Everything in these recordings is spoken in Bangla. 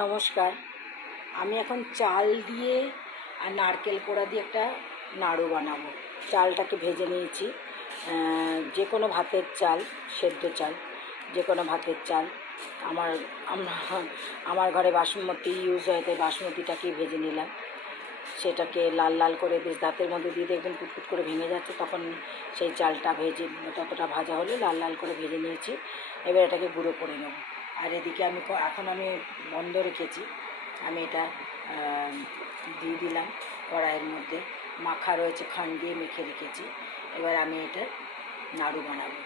নমস্কার। আমি এখন চাল দিয়ে আর নারকেল কোড়া দিয়ে একটা নাড়ু বানাবো। চালটাকে ভেজে নিয়েছি, যে কোনো ভাতের চাল, সেদ্ধ চাল, যে কোনো ভাতের চাল। আমার আমার ঘরে বাসমতি ইউজ হয়, তাই বাসমতিটাকেই ভেজে নিলাম। সেটাকে লাল লাল করে বেশ দাঁতের মধ্যে দিয়ে দেখবেন কুটকুট করে ভেঙে যাচ্ছে, তখন সেই চালটা ভেজে, ততটা ভাজা হলে লাল লাল করে ভেজে নিয়েছি। এবার এটাকে গুঁড়ো করে নেব। আর এদিকে এখন আমি বন্ধ রেখেছি, আমি এটা দিয়ে দিলাম কড়াইয়ের মধ্যে। মাখা রয়েছে, খান দিয়ে মেখে রেখেছি। এবার আমি এটা নাড়ু বানাবো।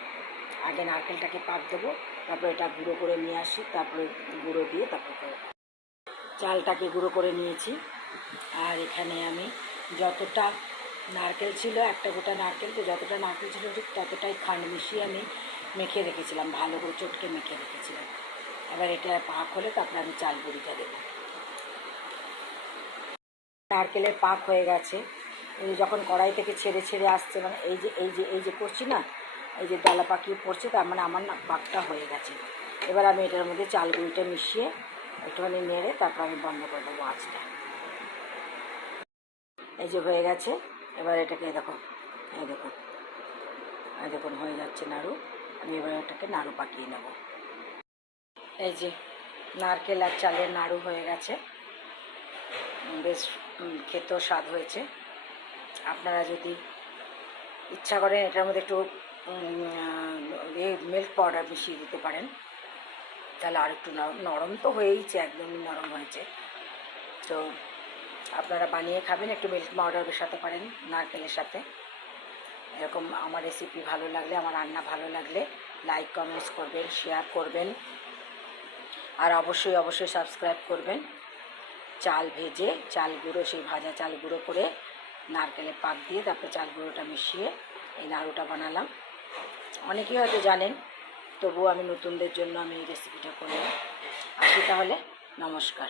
আগে নারকেলটাকে পাক দেবো, তারপর এটা গুঁড়ো করে নিয়ে আসি, তারপরে গুঁড়ো দিয়ে তারপর চালটাকে গুঁড়ো করে নিয়েছি। আর এখানে আমি যতটা নারকেল ছিল, একটা গোটা নারকেলকে যতটা নারকেল ছিল ঠিক ততটাই খান্ড মিশিয়ে আমি মেখে রেখেছিলাম, ভালো করে চটকে মেখে রেখেছিলাম। এবার এটা পাক হলে তারপরে আমি চাল গুঁড়িটা দেবো। নারকেলের পাক হয়ে গেছে, এই যখন কড়াই থেকে ছেড়ে ছেড়ে আসছে, মানে এই যে করছি না, এই যে ডালা পাকিয়ে পড়ছে, তার মানে আমার না পাকটা হয়ে গেছে। এবার আমি এটার মধ্যে চাল গুঁড়িটা মিশিয়ে একটুখানি নেড়ে তারপর আমি বন্ধ করে দেবো আঁচটা। এই যে হয়ে গেছে। এবার এটাকে দেখো, এই দেখুন, এই দেখুন হয়ে যাচ্ছে নাড়ু। আমি এবার এটাকে নাড়ু পাকিয়ে নেব। এই যে নারকেল আর চালের নাড়ু হয়ে গেছে, বেশ খেতেও স্বাদ হয়েছে। আপনারা যদি ইচ্ছা করেন এটার মধ্যে একটু মিল্ক পাউডার মিশিয়ে দিতে পারেন, তাহলে আর একটু নরম তো হয়েইছে, একদমই নরম হয়েছে। তো আপনারা বানিয়ে খাবেন, একটু মিল্ক পাউডার মেশাতে পারেন নারকেলের সাথে। এরকম আমার রেসিপি ভালো লাগলে, আমার রান্না ভালো লাগলে লাইক কমেন্টস করবেন, শেয়ার করবেন, আর অবশ্যই সাবস্ক্রাইব করবেন। চাল ভেজে চাল গুঁড়ো, সেই ভাজা চাল গুঁড়ো করে নারকেলের পাক দিয়ে তারপরে চাল গুঁড়োটা মিশিয়ে এই নাড়ুটা বানালাম। অনেকেই হয়তো জানেন, তবুও আমি নতুনদের জন্য আমি এই রেসিপিটা করলাম। আসি তাহলে, নমস্কার।